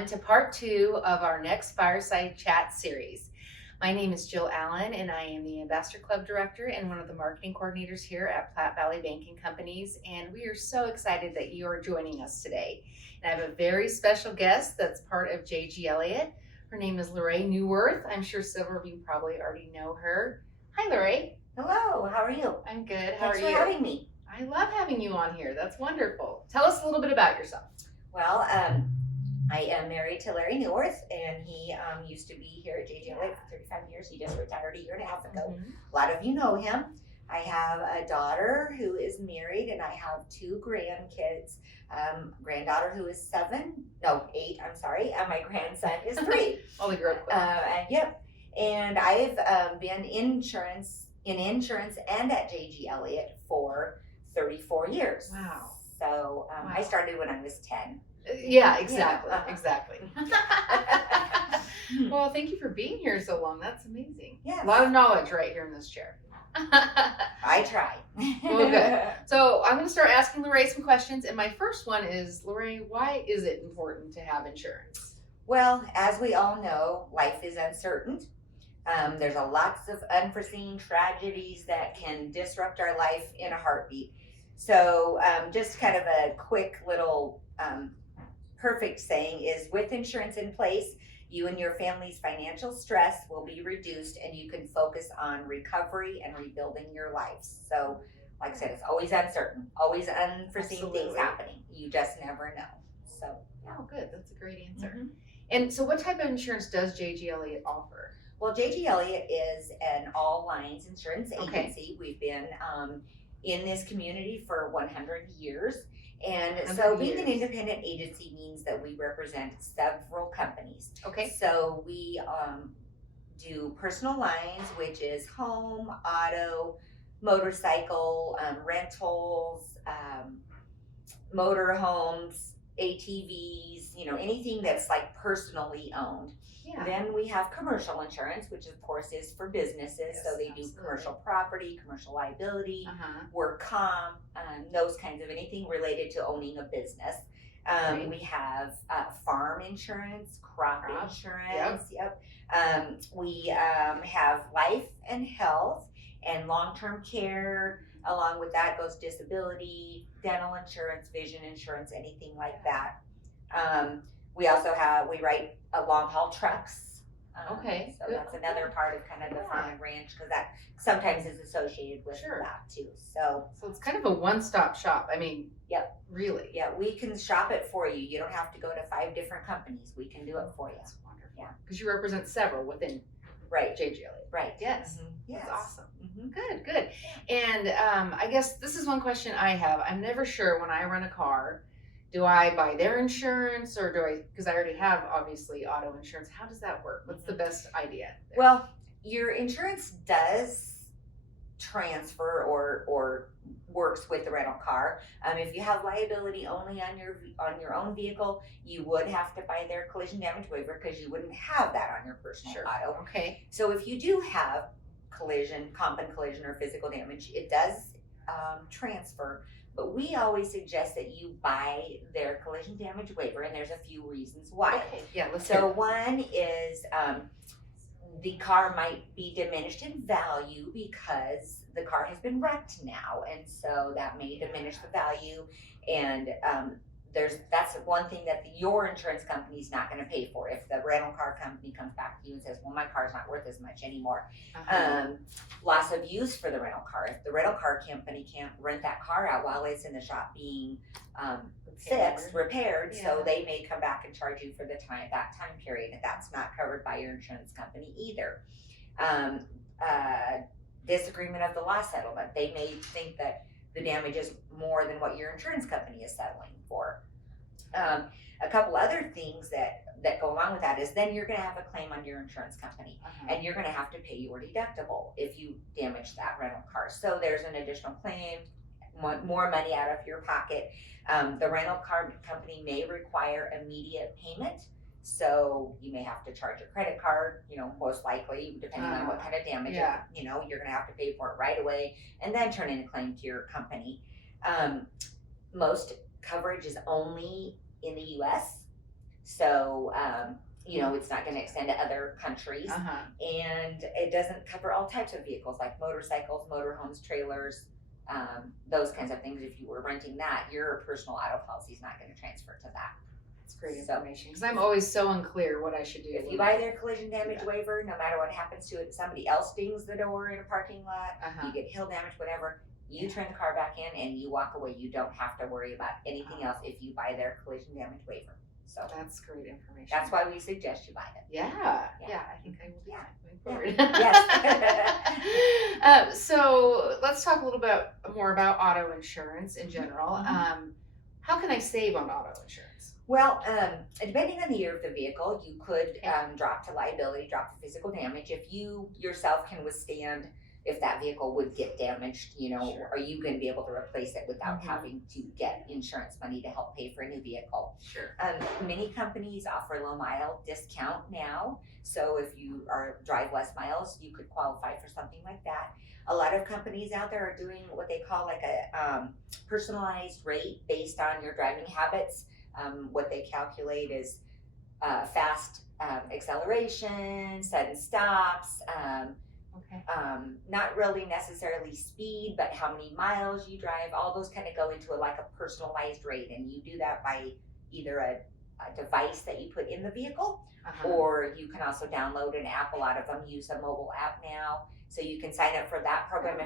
everyone, to part 2 of our next Fireside Chat series. My name is Jill Allen, and I am the Ambassador Club Director and one of the marketing coordinators here at Platte Valley Banking Companies. And we are so excited that you are joining us today. And I have a very special guest that's part of JG Elliott. Her name is Luray Neuwirth. I'm sure several of you probably already know her. Hi, Luray. Hello, how are you? I'm good. How are you? Thanks for having me. I love having you on here. That's wonderful. Tell us a little bit about yourself. Well, I am married to Larry Neuwirth, and he used to be here at JG Elliott for 35 years. He just retired a year and a half ago. A lot of you know him. I have a daughter who is married, and I have 2 grandkids. Granddaughter who is 8, I'm sorry, and my grandson is 3. Oh, they grew up quick. Yep. And I've been in insurance and at JG Elliott for 34 years. Wow. So Wow. I started when I was 10. Yeah, exactly. Yeah. Exactly. Well, thank you for being here so long. That's amazing. Yes. A lot of knowledge right here in this chair. I try. Well, good. So I'm going to start asking Luray some questions. And my first one is, Luray, why is it important to have insurance? Well, as we all know, life is uncertain. There's lots of unforeseen tragedies that can disrupt our life in a heartbeat. So just kind of a quick little perfect saying is, with insurance in place, you and your family's financial stress will be reduced and you can focus on recovery and rebuilding your lives. So like I said, it's always uncertain, always unforeseen things happening. You just never know. So Oh, good. That's a great answer. And so what type of insurance does JG Elliott offer? Well, JG Elliott is an all lines insurance agency. We've been in this community for 100 years. And so being an independent agency means that we represent several companies. Okay. So we do personal lines, which is home, auto, motorcycle, rentals, motor homes, ATVs, anything that's like personally owned. Yeah. Then we have commercial insurance, which of course is for businesses. Yes, so they do commercial property, commercial liability, work comp, those kinds of anything related to owning a business. We have farm insurance, crop insurance. Yep. We have life and health and long-term care. Along with that goes disability, dental insurance, vision insurance, anything like that. We also we write long haul trucks. Okay. So that's another part of kind of the farm and ranch, because that sometimes is associated with that too. So it's kind of a one-stop shop. I mean, yep. Really. Yeah, we can shop it for you. You don't have to go to 5 different companies. We can do it for you. That's wonderful. Yeah. Because you represent several within JG Elliott. Right. Yes. Yes. That's awesome. Good. And I guess this is one question I have. I'm never sure when I rent a car, do I buy their insurance or do I, because I already have obviously auto insurance. How does that work? What's the best idea there? Well, your insurance does transfer or works with the rental car. If you have liability only on your own vehicle, you would have to buy their collision damage waiver, because you wouldn't have that on your personal auto. Okay. So if you do have comp and collision or physical damage, it does transfer. But we always suggest that you buy their collision damage waiver, and there's a few reasons why. Okay. Yeah. So one is the car might be diminished in value because the car has been wrecked now, and so that may diminish the value. And that's one thing that your insurance company is not going to pay for. If the rental car company comes back to you and says, well, my car's not worth as much anymore. Loss of use for the rental car. If the rental car company can't rent that car out while it's in the shop being repaired, so they may come back and charge you for that time period, and that's not covered by your insurance company either. Disagreement of the loss settlement. They may think that the damage is more than what your insurance company is settling for. A couple other things that go along with that is then you're going to have a claim on your insurance company, and you're going to have to pay your deductible if you damage that rental car. So there's an additional claim, more money out of your pocket. The rental car company may require immediate payment. So you may have to charge a credit card, most likely, depending on what kind of damage, you're going to have to pay for it right away and then turn in a claim to your company. Most coverage is only in the US. So, it's not going to extend to other countries. And it doesn't cover all types of vehicles like motorcycles, motorhomes, trailers, those kinds of things. If you were renting that, your personal auto policy is not going to transfer to that. That's great information, because I'm always so unclear what I should do. If you buy their collision damage waiver, no matter what happens to it, somebody else dings the door in a parking lot, you get hail damage, whatever, you turn the car back in and you walk away. You don't have to worry about anything else if you buy their collision damage waiver. So that's great information. That's why we suggest you buy them. Yeah, I think I will do that moving forward. Yes. So let's talk a little bit more about auto insurance in general. How can I save on auto insurance? Well, depending on the year of the vehicle, you could drop to liability, drop to physical damage. If you yourself can withstand if that vehicle would get damaged, are you going to be able to replace it without having to get insurance money to help pay for a new vehicle? Sure. Many companies offer low mile discount now. So if you drive less miles, you could qualify for something like that. A lot of companies out there are doing what they call like a personalized rate based on your driving habits. What they calculate is fast acceleration, sudden stops, not really necessarily speed, but how many miles you drive. All those kind of go into a personalized rate, and you do that by either a device that you put in the vehicle, or you can also download an app. A lot of them use a mobile app now, so you can sign up for that program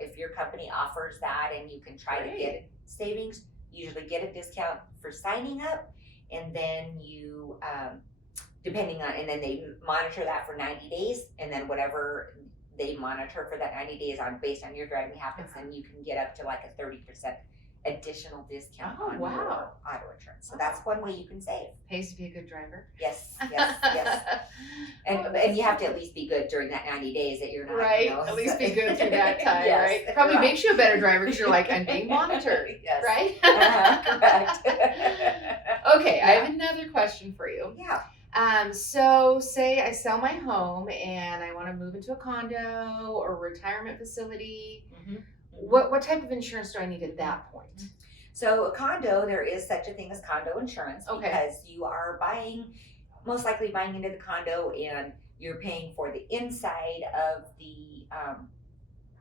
if your company offers that, and you can try to get savings. Usually get a discount for signing up, and then you and then they monitor that for 90 days, and then whatever they monitor for that 90 days based on your driving habits, and you can get up to like a 30% additional discount on your auto insurance. So that's one way you can save. Pays to be a good driver. Yes. And you have to at least be good during that 90 days that you're not. At least be good through that time, right? Probably makes you a better driver because you're like, I'm being monitored, right? Correct. Okay, I have another question for you. Yeah. So say I sell my home and I want to move into a condo or retirement facility. What type of insurance do I need at that point? So a condo, there is such a thing as condo insurance, because you are most likely buying into the condo, and you're paying for the inside of the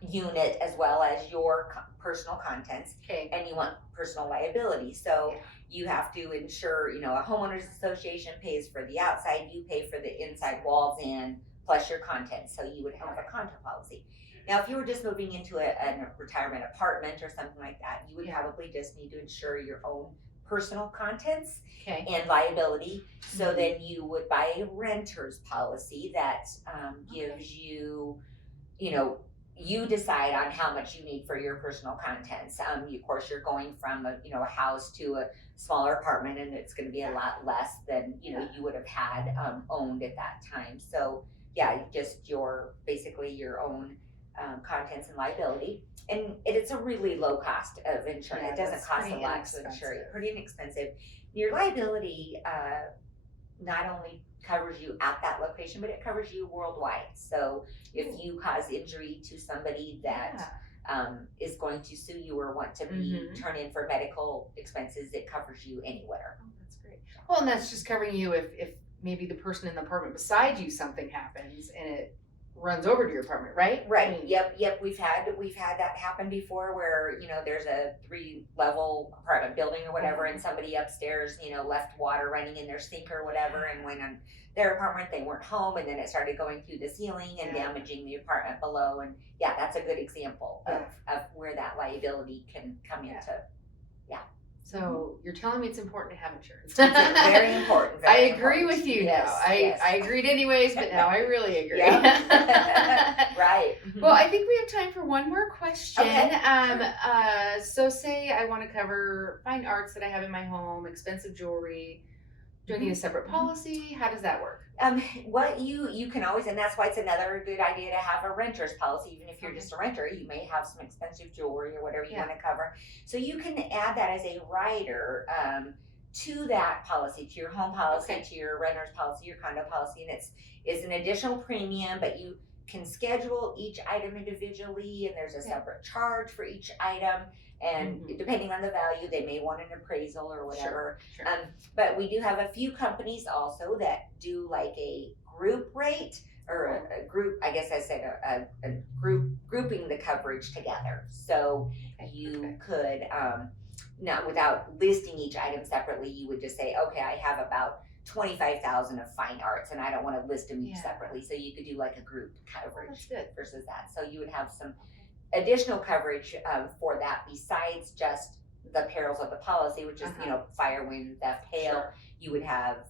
unit as well as your personal contents, and you want personal liability. So you have to insure, a homeowners association pays for the outside, you pay for the inside walls in, plus your contents. So you would have a condo policy. Now, if you were just moving into a retirement apartment or something like that, you would probably just need to insure your own personal contents and liability. So then you would buy a renter's policy that gives you, you decide on how much you need for your personal contents. Of course, you're going from a house to a smaller apartment, and it's going to be a lot less than you would have had owned at that time. So just basically your own contents and liability, and it's a really low cost of insurance. It doesn't cost a lot to insure. Pretty inexpensive. Your liability not only covers you at that location, but it covers you worldwide. So if you cause injury to somebody that is going to sue you or want to be turned in for medical expenses, it covers you anywhere. Oh, that's great. Well, and that's just covering you if maybe the person in the apartment beside you, something happens and it runs over to your apartment, right? Right. Yep. We've had that happen before, where there's a 3-level apartment building or whatever, and somebody upstairs left water running in their sink or whatever, and went on their apartment, they weren't home, and then it started going through the ceiling and damaging the apartment below. And that's a good example of where that liability can come into. So you're telling me it's important to have insurance. It's very important. I agree with you now. I agreed anyways, but now I really agree. Right. Well, I think we have time for one more question. Okay. So say I want to cover fine arts that I have in my home, expensive jewelry. Do I need a separate policy? How does that work? What you can always, and that's why it's another good idea to have a renter's policy. Even if you're just a renter, you may have some expensive jewelry or whatever you want to cover. So you can add that as a rider to that policy, to your home policy, to your renter's policy, your condo policy, and it's an additional premium, but you can schedule each item individually, and there's a Okay. separate charge for each item. And Mhm. depending on the value, they may want an appraisal or whatever. Sure. But we do have a few companies also that do like a group rate, or a group, I guess I said a group, grouping the coverage together. So Okay, you perfect. could, not without listing each item separately, you would just say, okay, I have about 25,000 of fine arts and I don't want to list them each Yeah. separately. So you could do like a group That's coverage good. versus that. So you would have some additional coverage for that besides just the perils of the policy, which is, fire, wind, theft, hail. Sure. You would have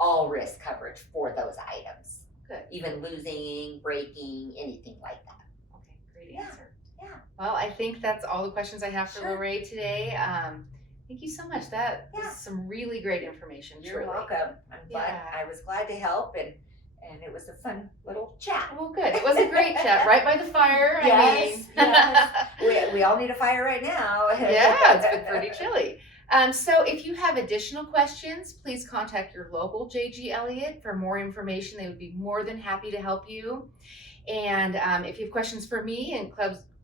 all risk coverage for those items. Good. Even losing, breaking, anything like that. Okay, great Yeah. answer. Yeah. Well, I think that's all the questions I have for Sure. Luray today. Thank you so much. That Yeah. was some really great information. You're truly. welcome. I'm glad. Yeah. I was glad to help, and it was a fun little chat. Well, good. It was a great chat right by the fire. Yes, I mean, we all need a fire right now. yeah, it's been pretty chilly. So if you have additional questions, please contact your local JG Elliott for more information. They would be more than happy to help you. And if you have questions for me and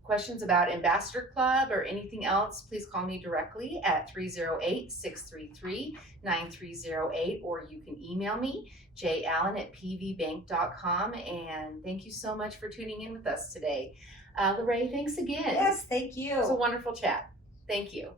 questions about Ambassador Club or anything else, please call me directly at 308-633-9308, or you can email me,jallen@pvbank.com. And thank you so much for tuning in with us today. Luray, thanks again. Yes, thank you. It was a wonderful chat. Thank you.